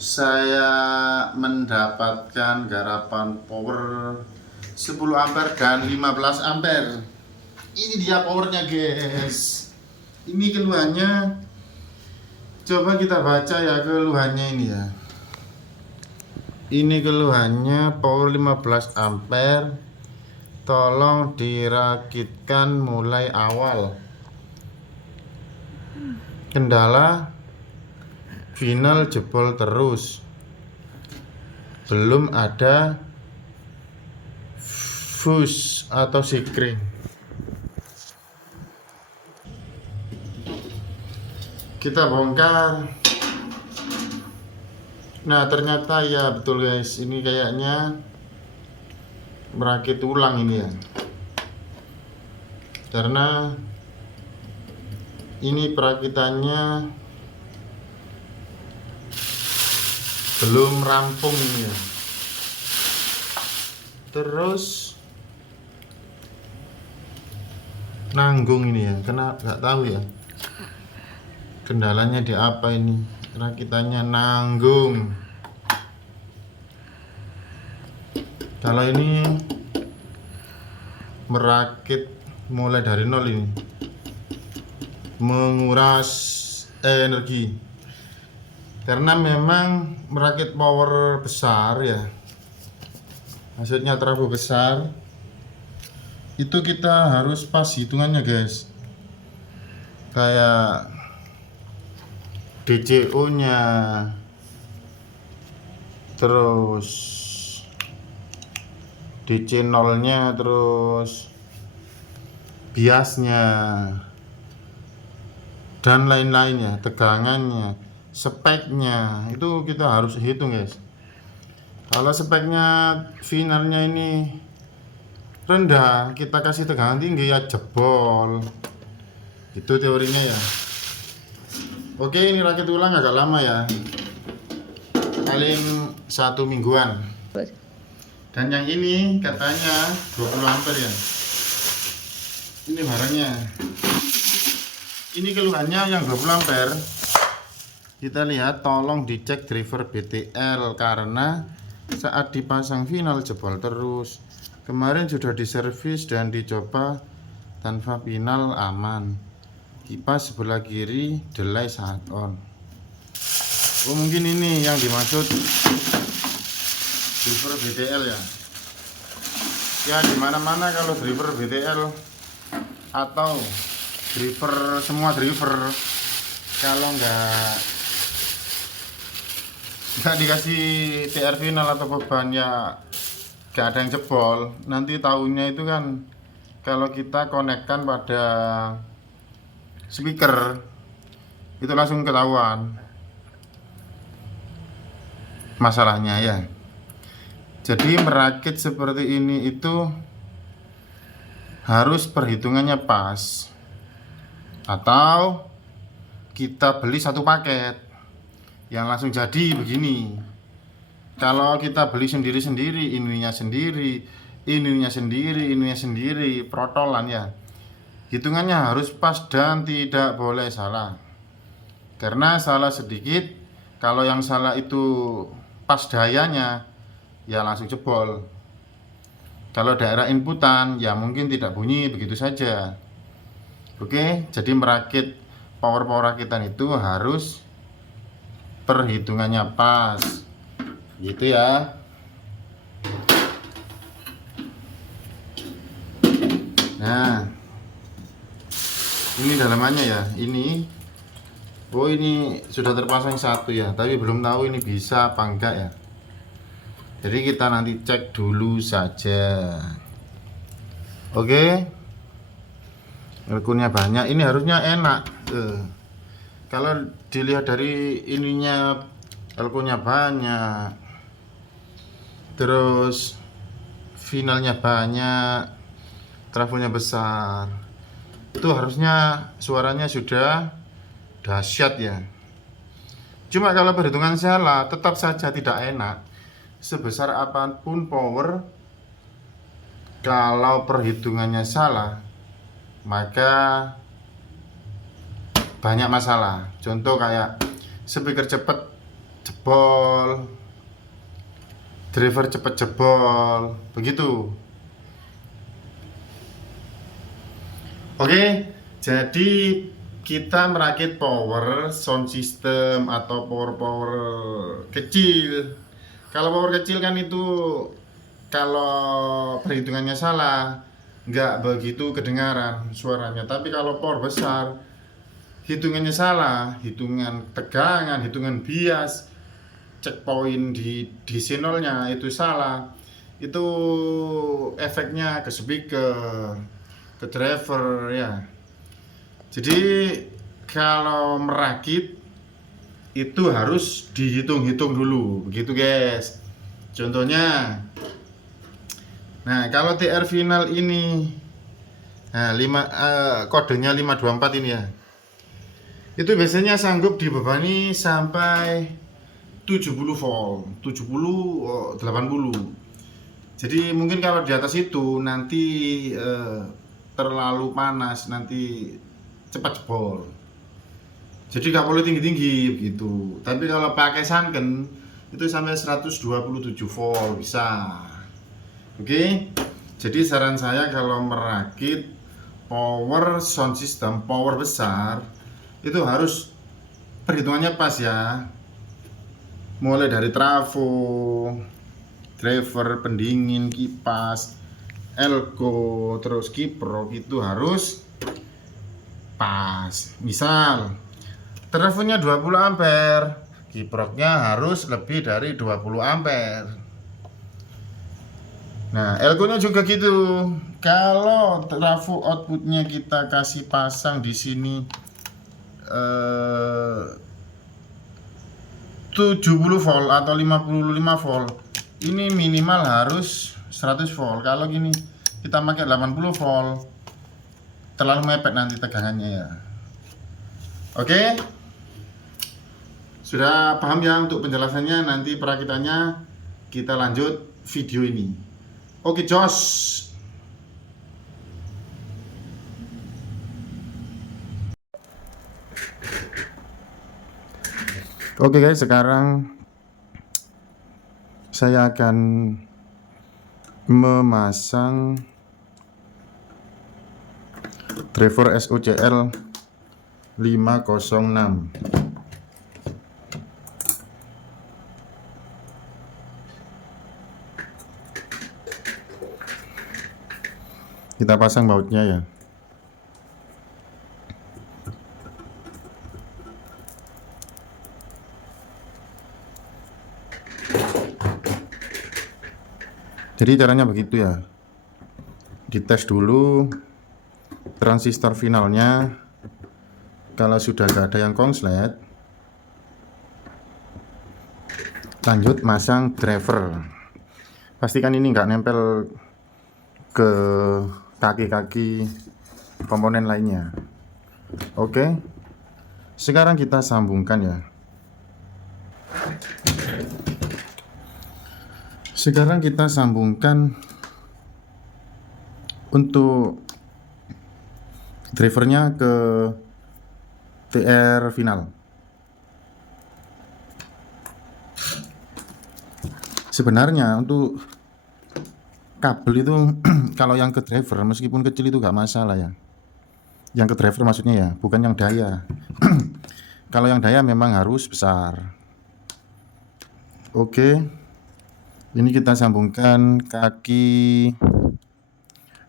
Saya mendapatkan garapan power 10 ampere dan 15 ampere. Ini dia powernya guys. Ini keluhannya, coba kita baca ya keluhannya ini ya. Ini keluhannya power 15 ampere. Tolong dirakitkan mulai awal. Kendala final jebol terus. Belum ada fuse atau sikring. Kita bongkar. Nah, ternyata ya betul guys, ini kayaknya merakit ulang ini ya. Karena ini perakitannya belum rampung ini ya. Terus nanggung ini ya, karena nggak tahu ya kendalanya di apa ini. Rakitannya nanggung. Kalau ini merakit mulai dari nol ini menguras energi, karena memang merakit power besar ya, maksudnya trafo besar itu kita harus pas hitungannya guys, kayak DCO nya, terus DC 0 nya, terus biasnya dan lain-lainnya, tegangannya, speknya, itu kita harus hitung guys. Kalau speknya finalnya ini rendah, kita kasih tegangan tinggi ya jebol. Itu teorinya ya. Oke, ini rakit ulang agak lama ya, paling 1 mingguan. Dan yang ini katanya 20 ampere ya. Ini barangnya. Ini keluhannya yang 20 ampere. Kita lihat, tolong dicek driver BTL karena saat dipasang final jebol terus. Kemarin sudah diservis dan dicoba tanpa final aman. Kipas sebelah kiri delay saat on. Oh, mungkin ini yang dimaksud driver BTL ya. Ya, dimana-mana kalau driver BTL atau driver, semua driver, kalau nggak dikasih TR final atau beban ya nggak ada yang jebol. Nanti tahunya itu kan kalau kita konekkan pada speaker itu langsung ketahuan masalahnya ya. Jadi merakit seperti ini itu harus perhitungannya pas, atau kita beli satu paket yang langsung jadi begini. Kalau kita beli sendiri-sendiri, ininya sendiri, ininya sendiri, ininya sendiri, protolan ya, hitungannya harus pas dan tidak boleh salah. Karena salah sedikit, kalau yang salah itu pas dayanya ya langsung jebol. Kalau daerah inputan ya mungkin tidak bunyi begitu saja. Oke, jadi merakit power rakitan itu harus perhitungannya pas, gitu ya. Nah, ini dalamannya ya. Ini, oh ini sudah terpasang satu ya, tapi belum tahu ini bisa apa enggak ya. Jadi kita nanti cek dulu saja. Oke. Elkunnya banyak, ini harusnya enak. Kalau dilihat dari ininya, elkunnya banyak, terus finalnya banyak, trafonya besar, itu harusnya suaranya sudah dahsyat ya. Cuma kalau perhitungan salah tetap saja tidak enak. Sebesar apapun power, kalau perhitungannya salah maka banyak masalah. Contoh kayak speaker cepet jebol, driver cepet jebol, begitu. Oke, jadi kita merakit power sound system atau power kecil. Kalau power kecil kan itu kalau perhitungannya salah nggak begitu kedengaran suaranya. Tapi kalau power besar hitungannya salah, hitungan tegangan, hitungan bias, checkpoint di sinolnya itu salah, itu efeknya ke speaker, ke driver ya. Jadi kalau merakit itu harus dihitung-hitung dulu, begitu guys. Contohnya, nah kalau TR final ini, nah kodenya 524 ini ya, itu biasanya sanggup dibebani sampai 70 volt, 70, 80. Jadi mungkin kalau di atas itu nanti terlalu panas, nanti cepat jebol. Jadi nggak boleh tinggi-tinggi gitu. Tapi kalau pakai sunken itu sampai 127 volt bisa. Oke. Jadi saran saya kalau merakit power sound system, power besar, itu harus perhitungannya pas ya. Mulai dari trafo, driver, pendingin, kipas, elko, terus kiprok itu harus pas. Misal trafonya 20 ampere, kiproknya harus lebih dari 20 ampere. Nah, elko-nya juga gitu. Kalau trafo outputnya kita kasih pasang di sini 70 volt atau 55 volt, ini minimal harus 100 volt. Kalau gini kita pakai 80 volt, terlalu mepet nanti tegangannya ya. Oke, sudah paham ya untuk penjelasannya? Nanti perakitannya kita lanjut video ini. Oke, Jos. Oke guys, sekarang saya akan memasang driver SOCL 506. Kita pasang bautnya ya. Jadi caranya begitu ya. Dites dulu transistor finalnya. Kalau sudah gak ada yang konslet, lanjut masang driver. Pastikan ini nggak nempel ke kaki-kaki komponen lainnya. Oke, sekarang kita sambungkan ya. Sekarang kita sambungkan untuk drivernya ke TR final. Sebenarnya untuk kabel itu kalau yang ke driver meskipun kecil itu gak masalah ya. Yang ke driver maksudnya ya, bukan yang daya. Kalau yang daya memang harus besar. Oke. Ini kita sambungkan kaki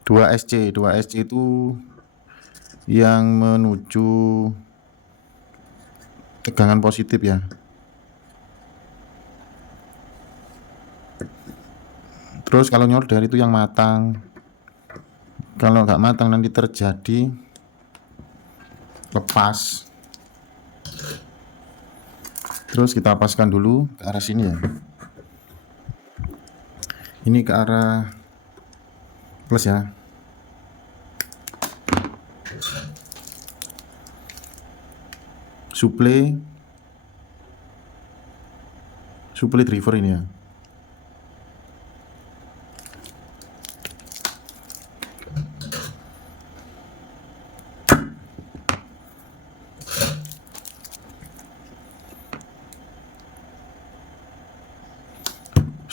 2SC. 2SC itu yang menuju tegangan positif ya. Terus kalau nyolder itu yang matang. Kalau nggak matang nanti terjadi lepas. Terus kita paskan dulu ke arah sini ya. Ini ke arah plus ya. Supply driver ini ya.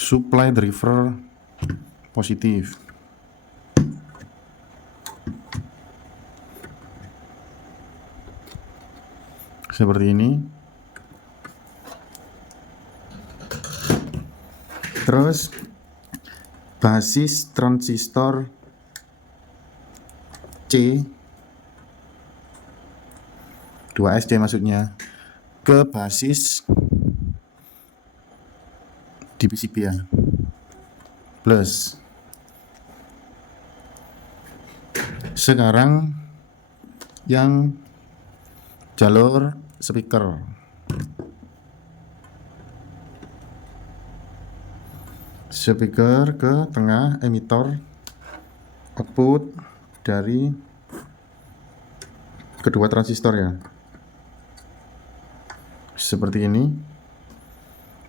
supply driver positif. Seperti ini. Terus basis transistor C 2SC maksudnya ke basis di PCB ya, plus. Sekarang yang jalur speaker, ke tengah emitor output dari kedua transistor ya, seperti ini.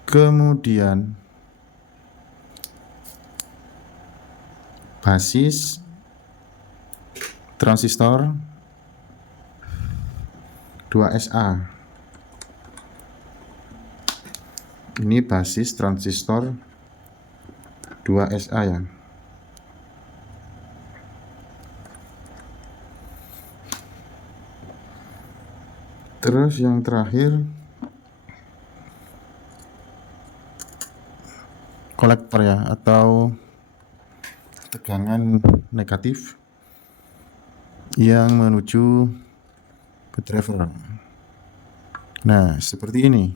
Kemudian basis transistor 2SA, ini basis transistor 2SA ya. Terus yang terakhir kolektor ya, atau tegangan negatif yang menuju ke driver. Nah, seperti ini.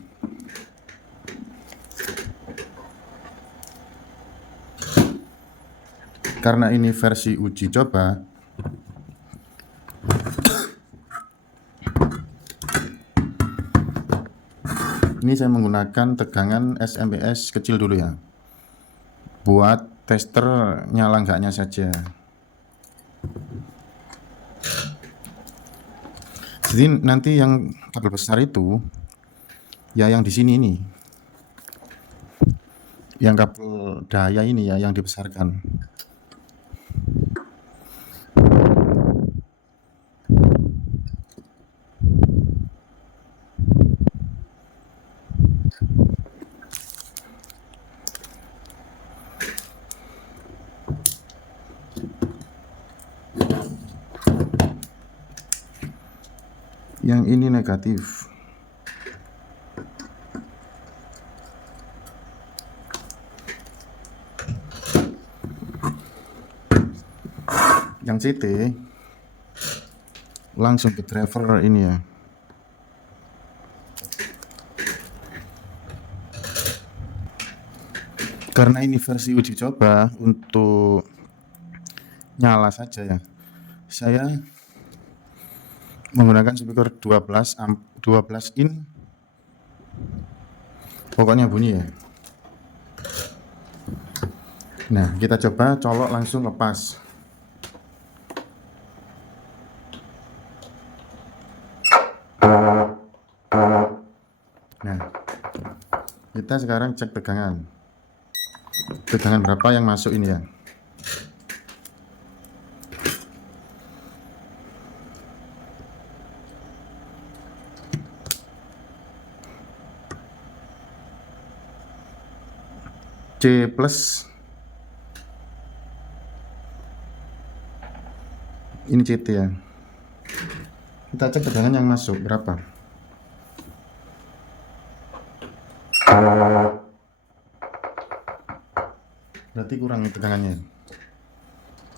Karena ini versi uji coba, ini saya menggunakan tegangan SMPS kecil dulu ya, buat tester nyala enggaknya saja. Jadi nanti yang kabel besar itu ya yang di sini ini, yang kabel daya ini ya yang dibesarkan. Yang ini negatif. Yang CT langsung ke driver ini ya. Karena ini versi uji coba untuk nyala saja ya, saya menggunakan speaker 12 in, pokoknya bunyi ya. Nah, kita coba colok langsung lepas. Nah, kita sekarang cek tegangan berapa yang masuk ini ya. C plus, ini CT ya. Kita cek tegangan yang masuk berapa. Berarti kurang tegangannya,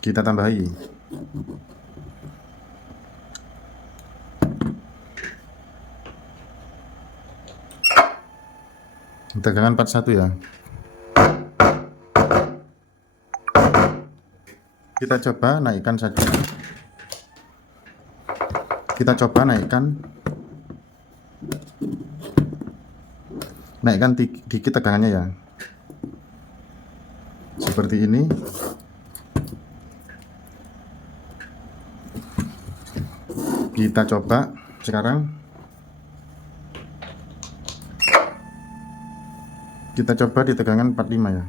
kita tambahi. Tegangan 41 ya. Kita coba naikkan saja. Kita coba naikkan dikit tegangannya ya. Seperti ini. Kita coba sekarang. Kita coba di tegangan 45 ya.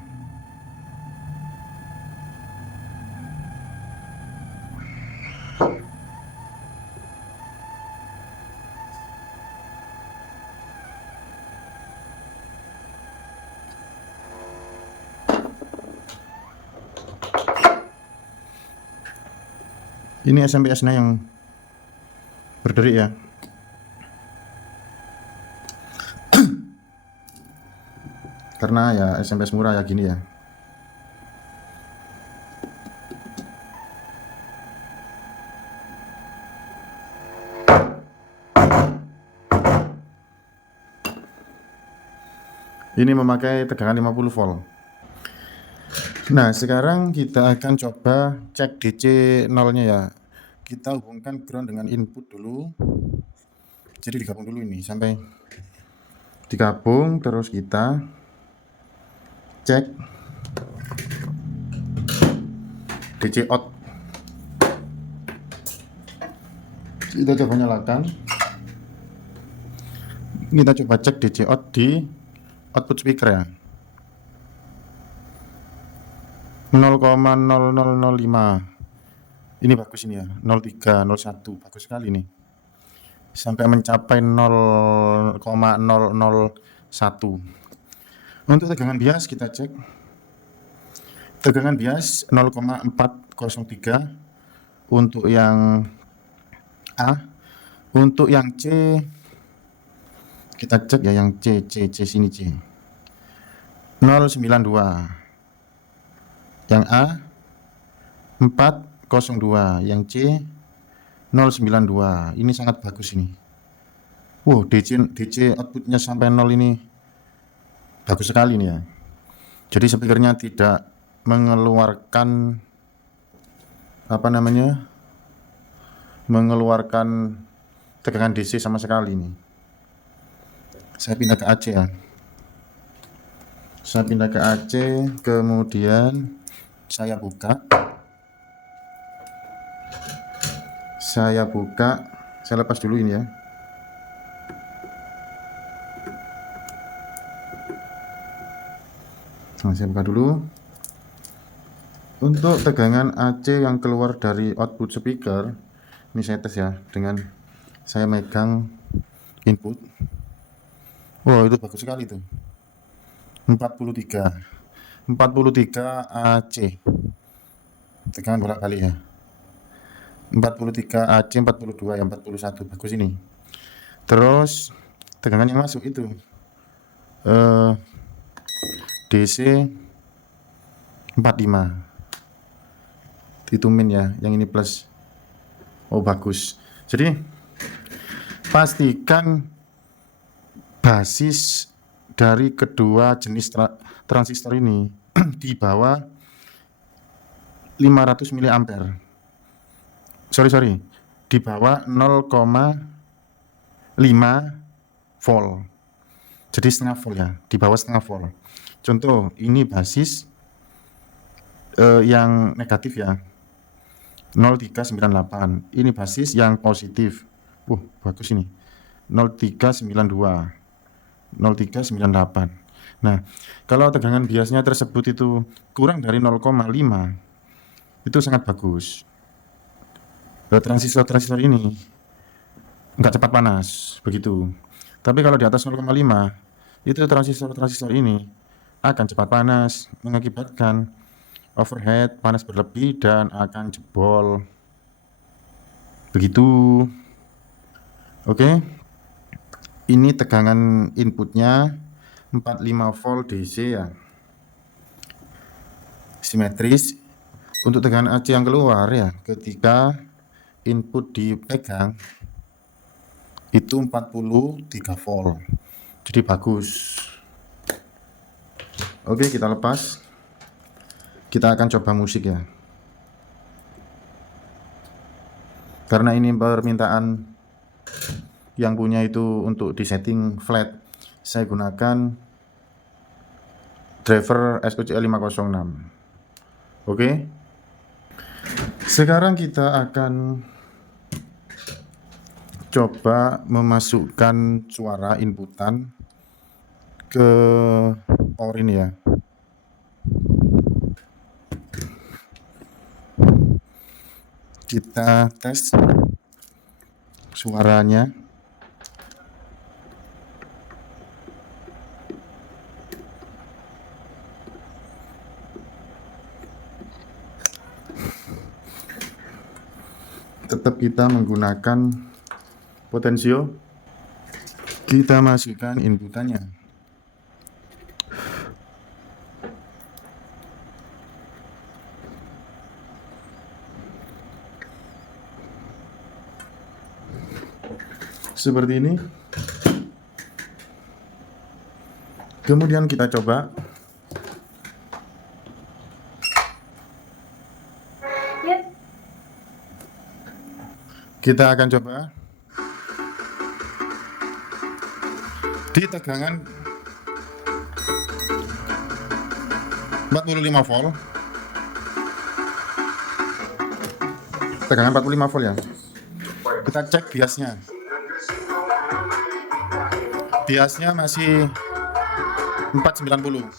Ini SMPS-nya yang berderik ya. Karena ya SMPS murah ya gini ya. Ini memakai tegangan 50 volt. Nah, sekarang kita akan coba cek DC 0-nya ya. Kita hubungkan ground dengan input dulu. Jadi digabung dulu ini sampai digabung, terus kita cek DC out. Kita coba nyalakan. Kita coba cek DC out di output speaker ya. 0,0005. Ini bagus ini ya. 03, 01 bagus sekali nih. Sampai mencapai 0,001. Untuk tegangan bias kita cek. Tegangan bias 0,403 untuk yang A. Untuk yang C kita cek ya, yang C sini C. 092. Yang A 402, yang C 092. Ini sangat bagus ini. Wow, DC outputnya sampai 0 ini bagus sekali nih ya. Jadi speakernya tidak mengeluarkan mengeluarkan tegangan DC sama sekali nih. Saya pindah ke AC ya. Saya pindah ke AC, kemudian saya buka, saya lepas dulu ini ya. Nah, saya buka dulu. Untuk tegangan AC yang keluar dari output speaker, ini saya tes ya dengan saya megang input. Wow, itu bagus sekali tuh. 43 AC. Tegangan bolak-balik ya. 43 AC, 42 ya, 41 bagus ini. Terus tegangan yang masuk itu DC 45. Itu min ya, yang ini plus. Oh bagus. Jadi pastikan basis dari kedua jenis transistor ini di bawah 500 mA. Sorry, di bawah 0,5 volt. Jadi setengah volt ya, di bawah setengah volt. Contoh, ini basis yang negatif ya, 0398. Ini basis yang positif. Bagus ini. 0392. 0398. Nah, kalau tegangan biasnya tersebut itu kurang dari 0,5, itu sangat bagus. Transistor ini enggak cepat panas, begitu. Tapi kalau di atas 0,5, itu transistor ini akan cepat panas, mengakibatkan overhead, panas berlebih, dan akan jebol. Begitu. Oke. Ini tegangan inputnya 45 volt DC ya, simetris. Untuk tegangan AC yang keluar ya, ketika input dipegang itu 43 volt. Jadi bagus. Oke, kita lepas. Kita akan coba musik ya. Karena ini permintaan yang punya itu untuk disetting flat, saya gunakan driver SOC 506. Oke. Sekarang kita akan coba memasukkan suara inputan ke power ini ya. Kita tes suaranya. tetap kita menggunakan potensio. Kita masukkan inputannya. Seperti ini. Kemudian kita coba. Kita akan coba di tegangan 45 volt. Tegangan 45 volt ya. Kita cek biasnya. Biasnya masih 490.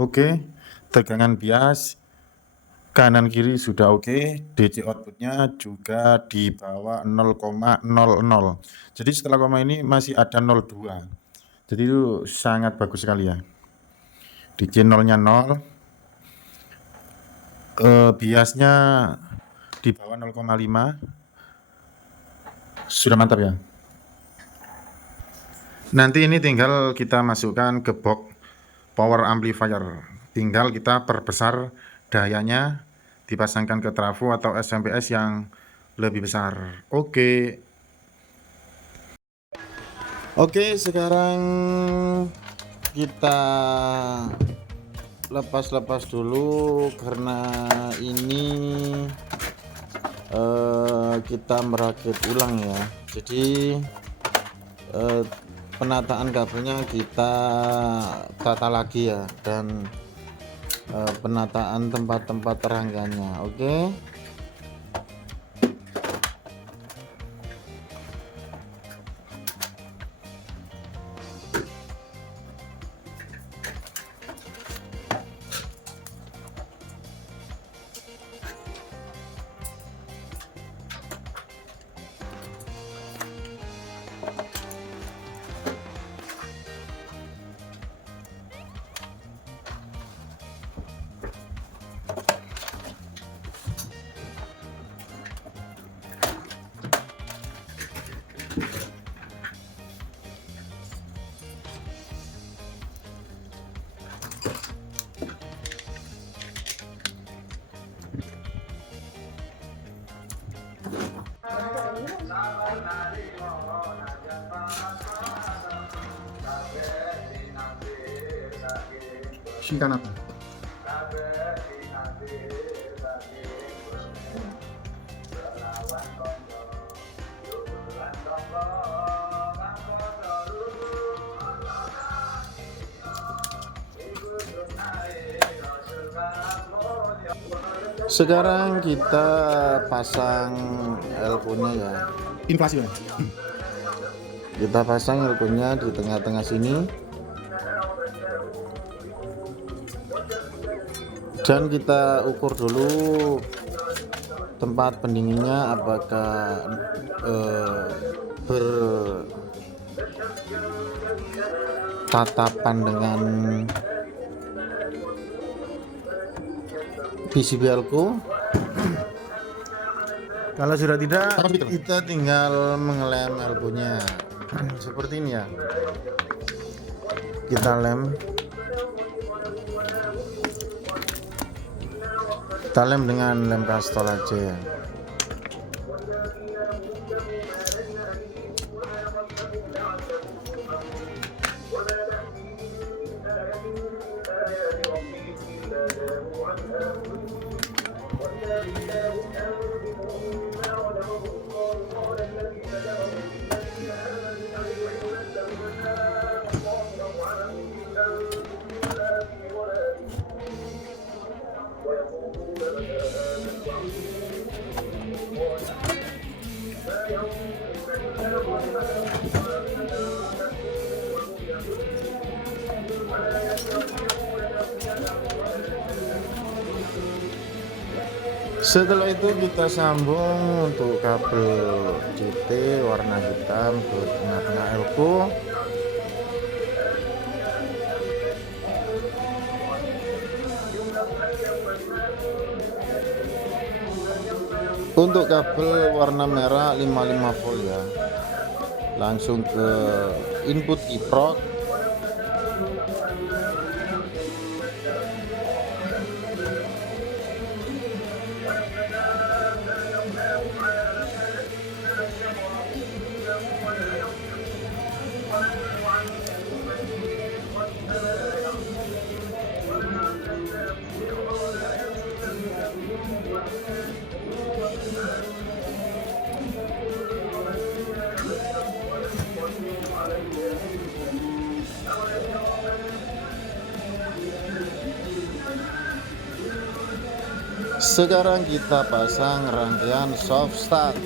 Oke, tegangan bias kanan kiri sudah oke. DC outputnya juga di bawah 0,00. Jadi setelah koma ini masih ada 0,2. Jadi itu sangat bagus sekali ya. DC 0-nya 0. Biasnya di bawah 0,5. Sudah mantap ya. Nanti ini tinggal kita masukkan ke box power amplifier, tinggal kita perbesar dayanya, dipasangkan ke trafo atau SMPS yang lebih besar. Oke, sekarang kita lepas dulu karena ini kita merakit ulang ya. Jadi penataan kabelnya kita tata lagi ya, dan penataan tempat-tempat terangganya. Oke. Singkan apa? Sekarang kita pasang elko-nya ya. Inflasi. Kita pasang elko-nya di tengah-tengah sini. Dan kita ukur dulu tempat pendinginnya apakah bertatapan dengan PCB elko. Kalau sudah tidak, kita tinggal mengelem elko-nya seperti ini ya. Kita lem dengan lem kastol aja ya. Setelah itu kita sambung untuk kabel CT warna hitam ke tengah-tengah elko. Untuk kabel warna merah 55 volt ya, langsung ke input kiprot. Sekarang kita pasang rangkaian soft start.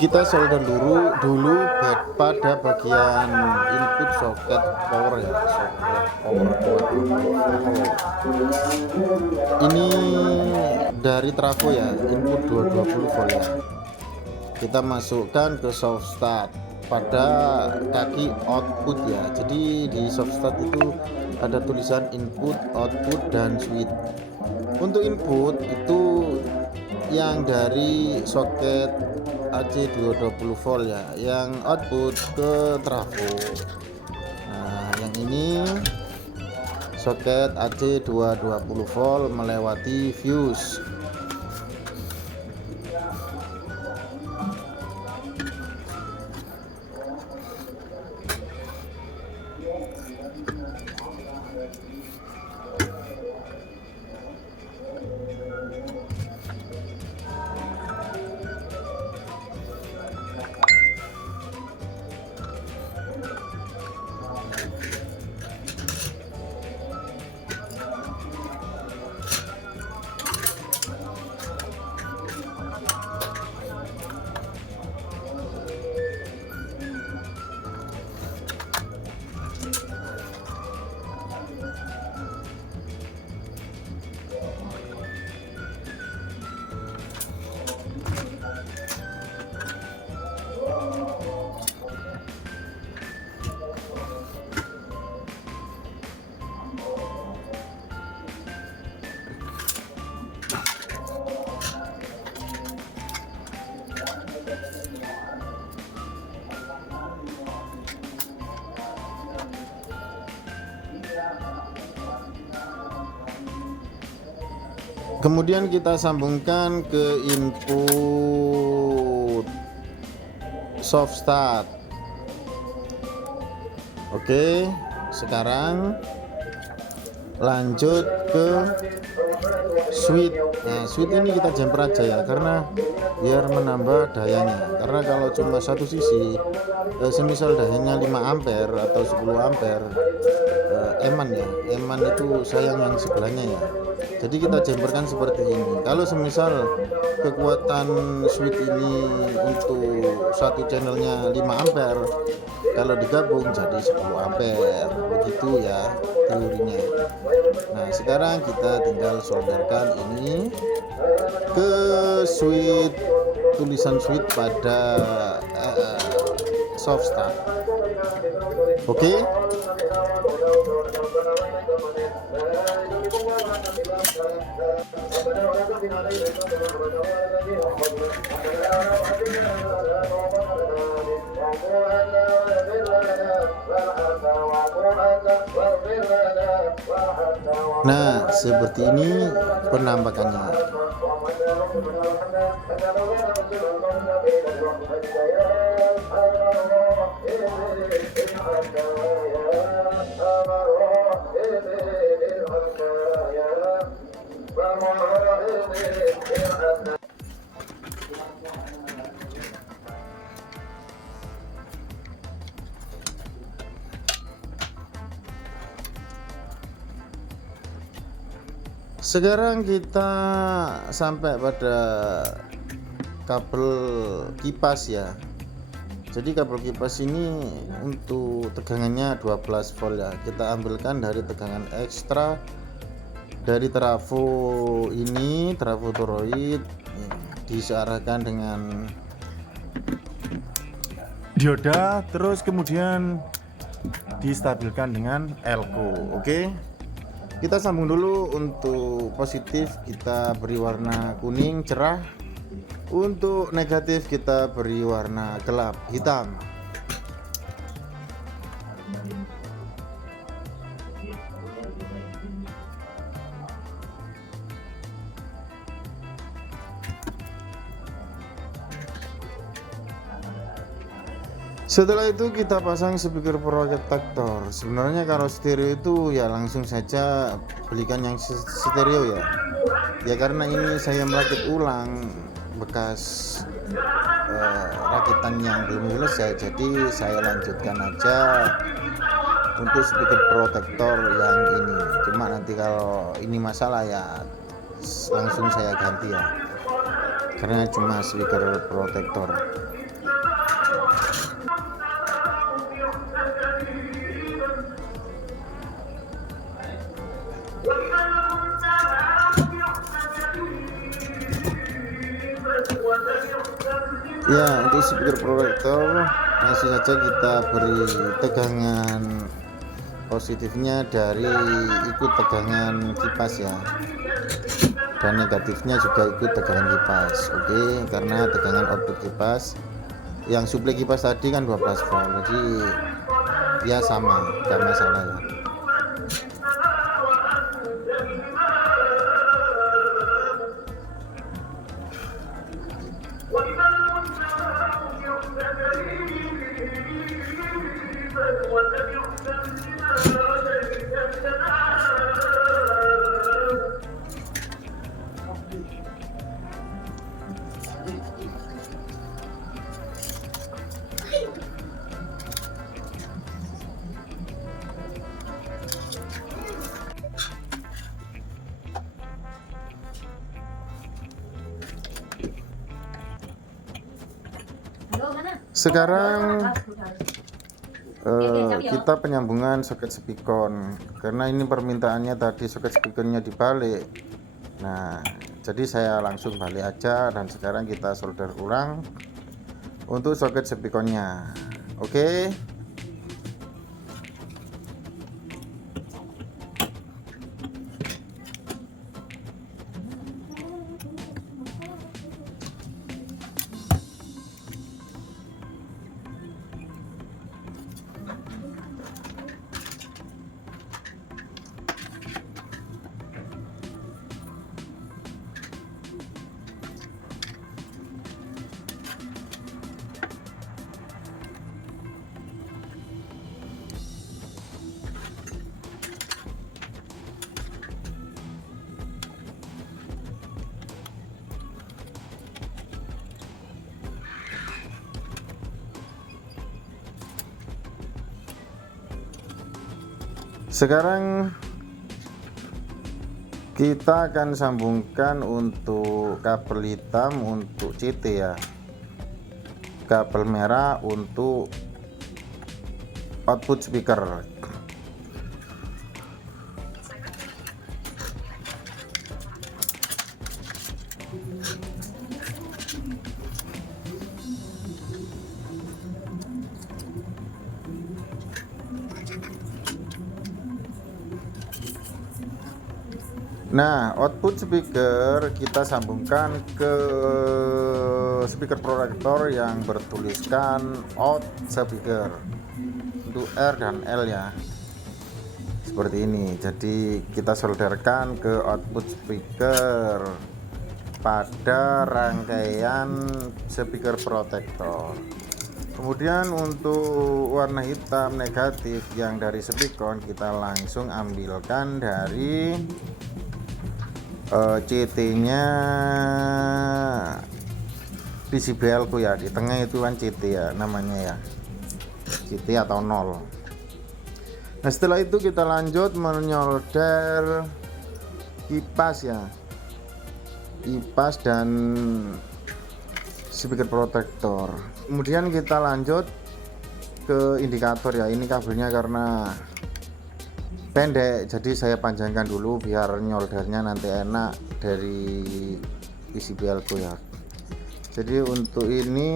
Kita solder dulu pada bagian input soket power ya, soket power 220 volt. Ini dari trafo ya, input 220 volt ya. Kita masukkan ke soft start pada kaki output ya. Jadi di soft start itu ada tulisan input, output, dan switch. Untuk input itu yang dari soket AC 220 volt ya, yang output ke trafo. Nah, yang ini soket AC 220 volt melewati fuse. Kemudian kita sambungkan ke input soft start. Oke, sekarang lanjut ke switch. Nah, switch ini kita jumper aja ya, karena biar menambah dayanya. Karena kalau cuma satu sisi, semisal dayanya 5 ampere atau 10 ampere, eman ya, eman itu sayang yang sebelahnya ya. Jadi kita jumperkan seperti ini. Kalau semisal kekuatan switch ini untuk satu channelnya 5 ampere, kalau digabung jadi 10 ampere, begitu ya teorinya. Nah, sekarang kita tinggal solderkan ini ke switch, tulisan switch pada soft start. Oke. Nah, seperti ini penampakannya. Sekarang kita sampai pada kabel kipas ya. Jadi kabel kipas ini untuk tegangannya 12 volt ya. Kita ambilkan dari tegangan ekstra dari trafo ini, trafo toroid, disearahkan dengan dioda, terus kemudian distabilkan dengan elko. Oke. Kita sambung dulu. Untuk positif kita beri warna kuning cerah, untuk negatif kita beri warna gelap hitam. Setelah itu kita pasang speaker protektor. Sebenarnya kalau stereo itu ya langsung saja belikan yang stereo ya. Ya karena ini saya merakit ulang bekas rakitan yang belum selesai, jadi saya lanjutkan aja untuk speaker protektor yang ini. Cuma nanti kalau ini masalah ya langsung saya ganti ya, karena cuma speaker protektor. Ya, untuk speaker protektor langsung saja kita beri tegangan positifnya dari ikut tegangan kipas ya, dan negatifnya juga ikut tegangan kipas. Oke, karena tegangan output kipas yang suplai kipas tadi kan 12 volt, jadi ya sama, gak masalah ya. Sekarang kita penyambungan soket spikon, karena ini permintaannya tadi soket spikonnya dibalik. Nah, jadi saya langsung balik aja, dan sekarang kita solder ulang untuk soket spikonnya. Oke. Sekarang kita akan sambungkan untuk kabel hitam untuk CT ya, kabel merah untuk output speaker. Nah, output speaker kita sambungkan ke speaker protektor yang bertuliskan out speaker untuk R dan L ya, seperti ini. Jadi kita solderkan ke output speaker pada rangkaian speaker protektor. Kemudian untuk warna hitam negatif yang dari speaker kita langsung ambilkan dari CT-nya PCBL ku ya, di tengah itu kan CT ya namanya ya, CT atau 0. Nah setelah itu kita lanjut menyolder kipas ya, kipas dan speaker protector. Kemudian kita lanjut ke indikator ya, ini kabelnya karena pendek jadi saya panjangkan dulu biar nyoldernya nanti enak dari PCBL ku ya. Jadi untuk ini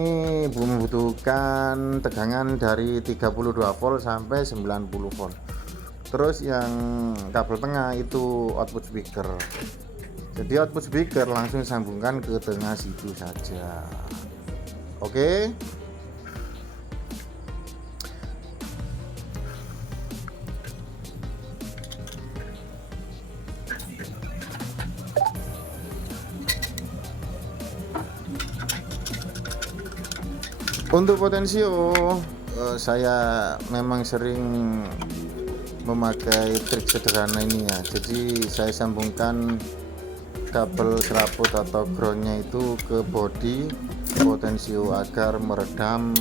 membutuhkan tegangan dari 32 volt sampai 90 volt. Terus yang kabel tengah itu output speaker. Jadi output speaker langsung sambungkan ke tengah situ saja. Oke. Untuk potensio saya memang sering memakai trik sederhana ini ya. Jadi saya sambungkan kabel serabut atau groundnya itu ke body potensio agar meredam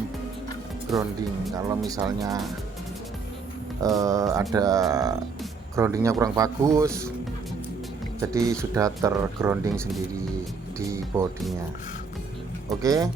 grounding. Kalau misalnya ada groundingnya kurang bagus, jadi sudah tergrounding sendiri di bodinya. Oke.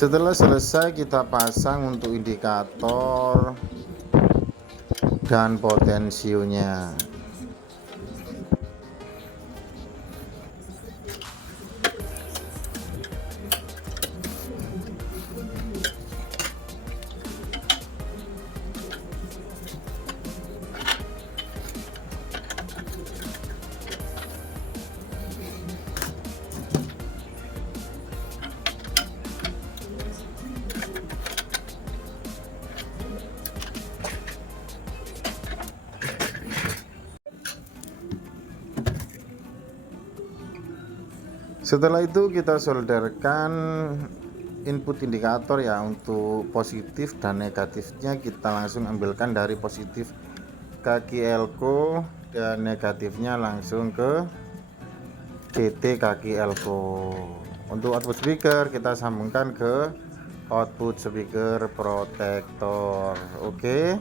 Setelah selesai kita pasang untuk indikator dan potensionya. Setelah itu kita solderkan input indikator ya, untuk positif dan negatifnya kita langsung ambilkan dari positif kaki elko dan negatifnya langsung ke CT kaki elko. Untuk output speaker kita sambungkan ke output speaker protektor. Oke.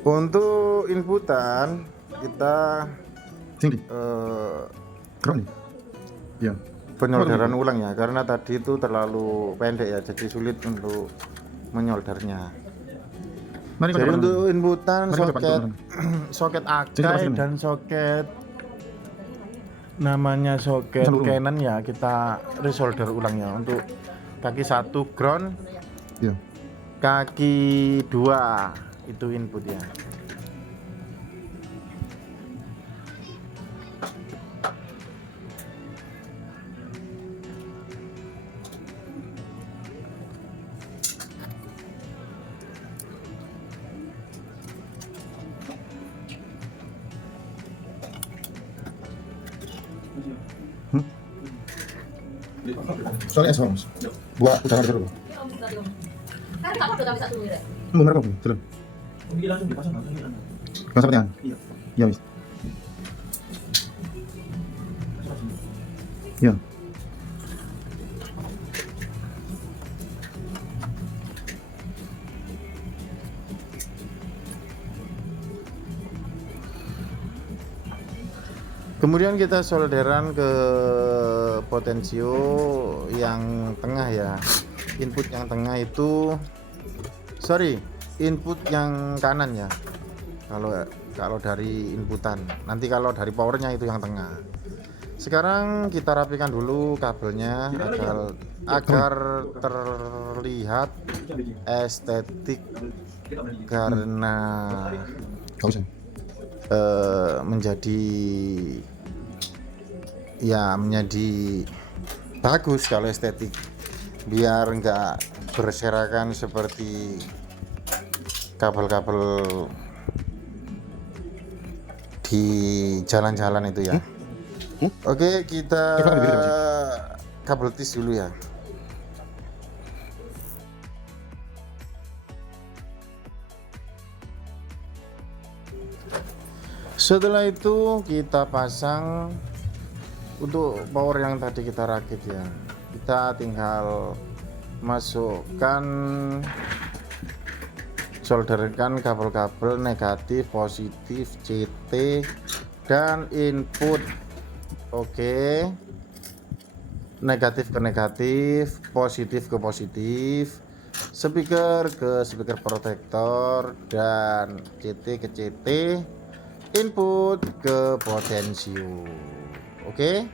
Untuk inputan kita Sini. eh, Keren nih. Iya. penyolderan ulang ya, karena tadi itu terlalu pendek ya, jadi sulit untuk menyoldernya. Mari Jadi coba. untuk inputan Mari coba, soket teman-teman. soket Sini, akai sini. dan soket namanya soket Bisa dulu. Canon ya, kita resolder ulang ya. Untuk kaki 1 ground, Iya. kaki 2 itu input ya. Soalnya es Mas. Gua udah ngerti dulu. Kan kamu udah bisa dulu ya. Mau mereka belum? Belum. Ini langsung dipasang langsung hilang. Langsung pertanyaan. Iya. Iya, Wis. Iya. Kemudian kita solderan ke potensio yang tengah ya. Input yang tengah itu, sorry, input yang kanan ya. Kalau dari inputan, nanti kalau dari powernya itu yang tengah. Sekarang kita rapikan dulu kabelnya agar terlihat estetik, karena Gak usah. menjadi bagus kalau estetik, biar enggak berserakan seperti kabel-kabel di jalan-jalan itu ya. Oke, kita kabel tis dulu ya. Setelah itu kita pasang untuk power yang tadi kita rakit ya. Kita tinggal masukkan, solderkan kabel-kabel negatif, positif, CT dan input. Oke. Negatif ke negatif, positif ke positif, speaker ke speaker protektor, dan CT ke CT, input ke potensio. Oke.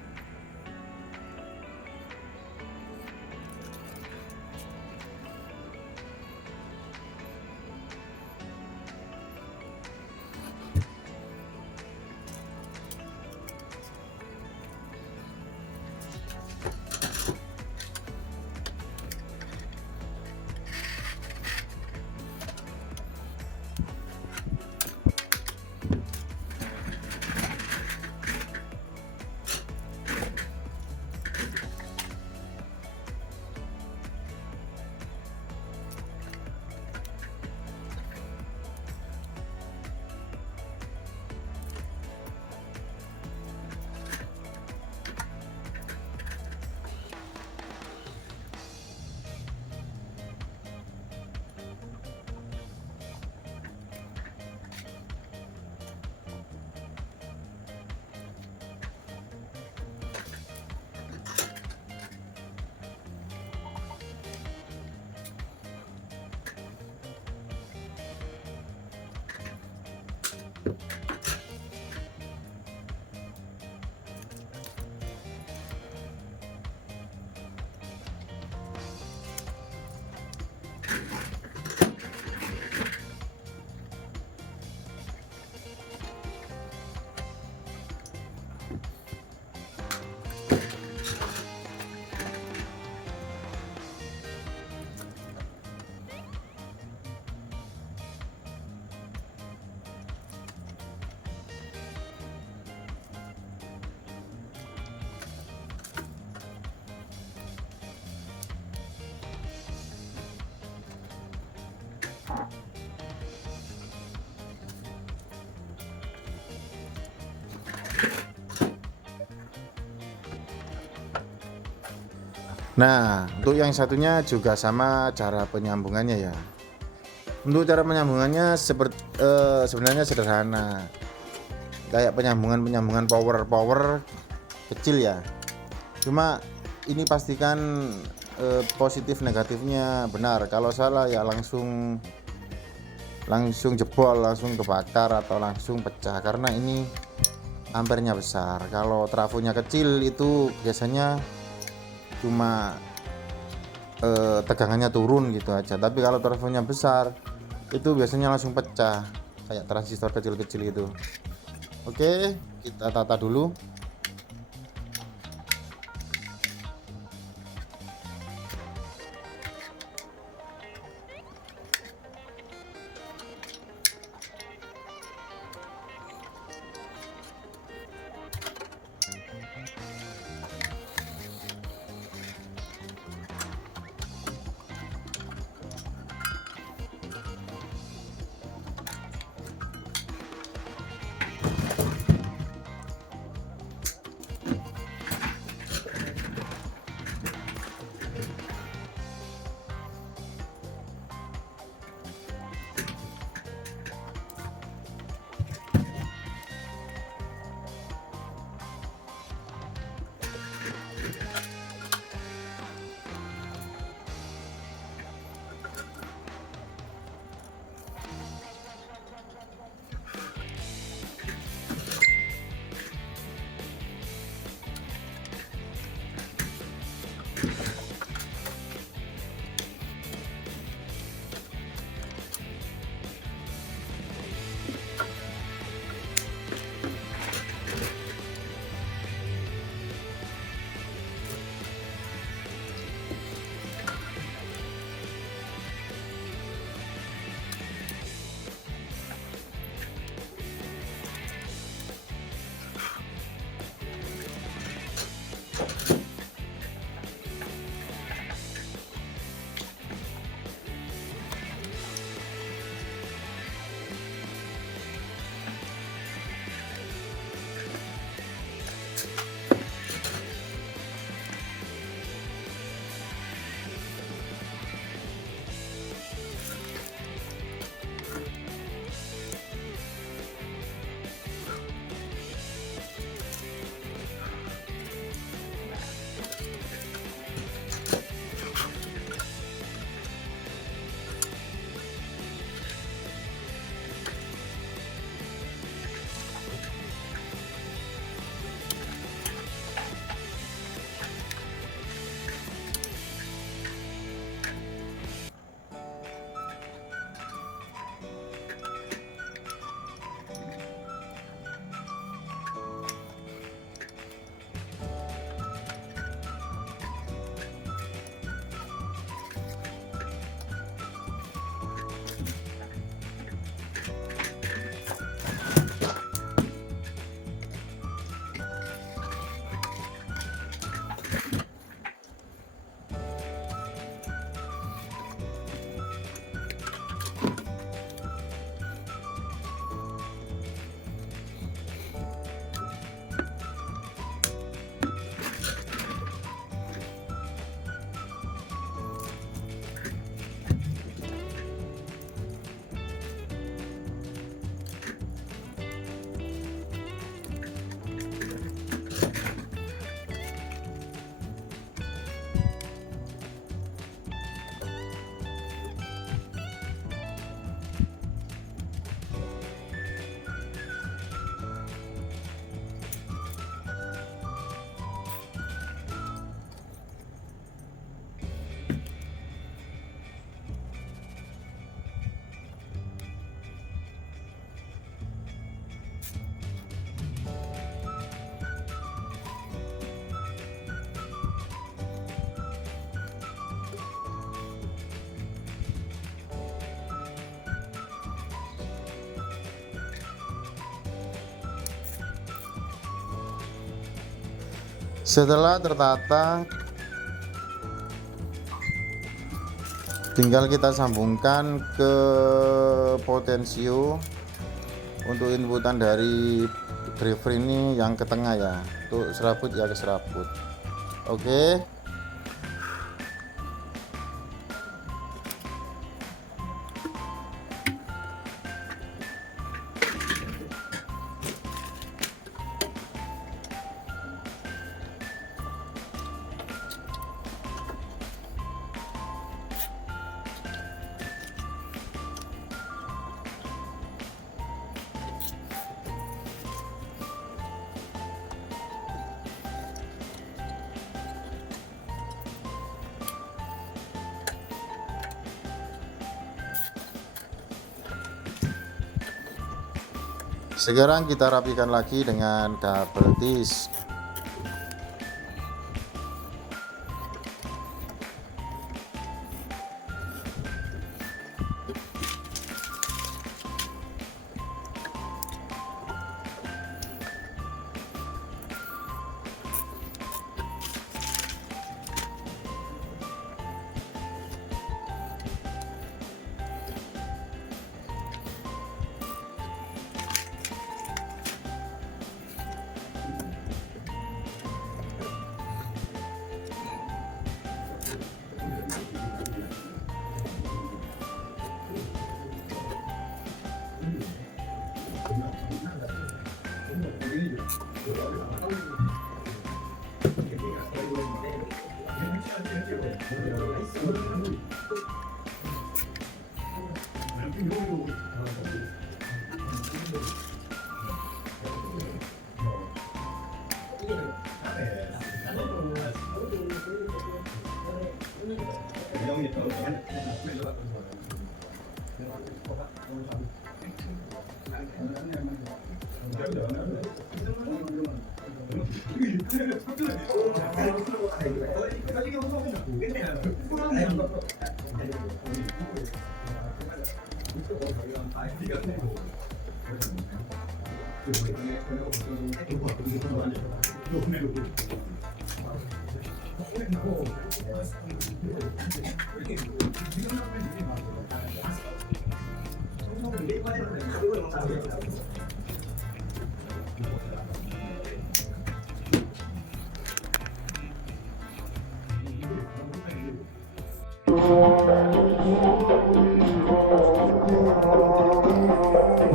Nah, untuk yang satunya juga sama cara penyambungannya ya. Untuk cara penyambungannya sebenarnya sederhana, kayak penyambungan power kecil ya. Cuma ini pastikan positif negatifnya benar. Kalau salah ya langsung jebol, langsung kebakar atau langsung pecah, karena ini ampernya besar. Kalau trafonya kecil itu biasanya cuma tegangannya turun gitu aja, tapi kalau trafonya besar itu biasanya langsung pecah kayak transistor kecil-kecil itu. Oke, kita tata dulu. Setelah tertata, tinggal kita sambungkan ke potensio. Untuk inputan dari driver ini yang ke tengah ya, untuk serabut ya ke serabut. Oke, Sekarang kita rapikan lagi dengan double disc.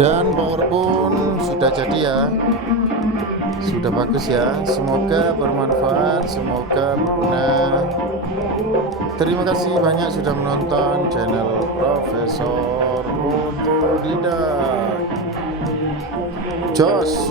Dan power pun sudah jadi ya, sudah bagus ya. Semoga bermanfaat, semoga berguna. Terima kasih banyak sudah menonton channel Profesor Otodidak. Jos.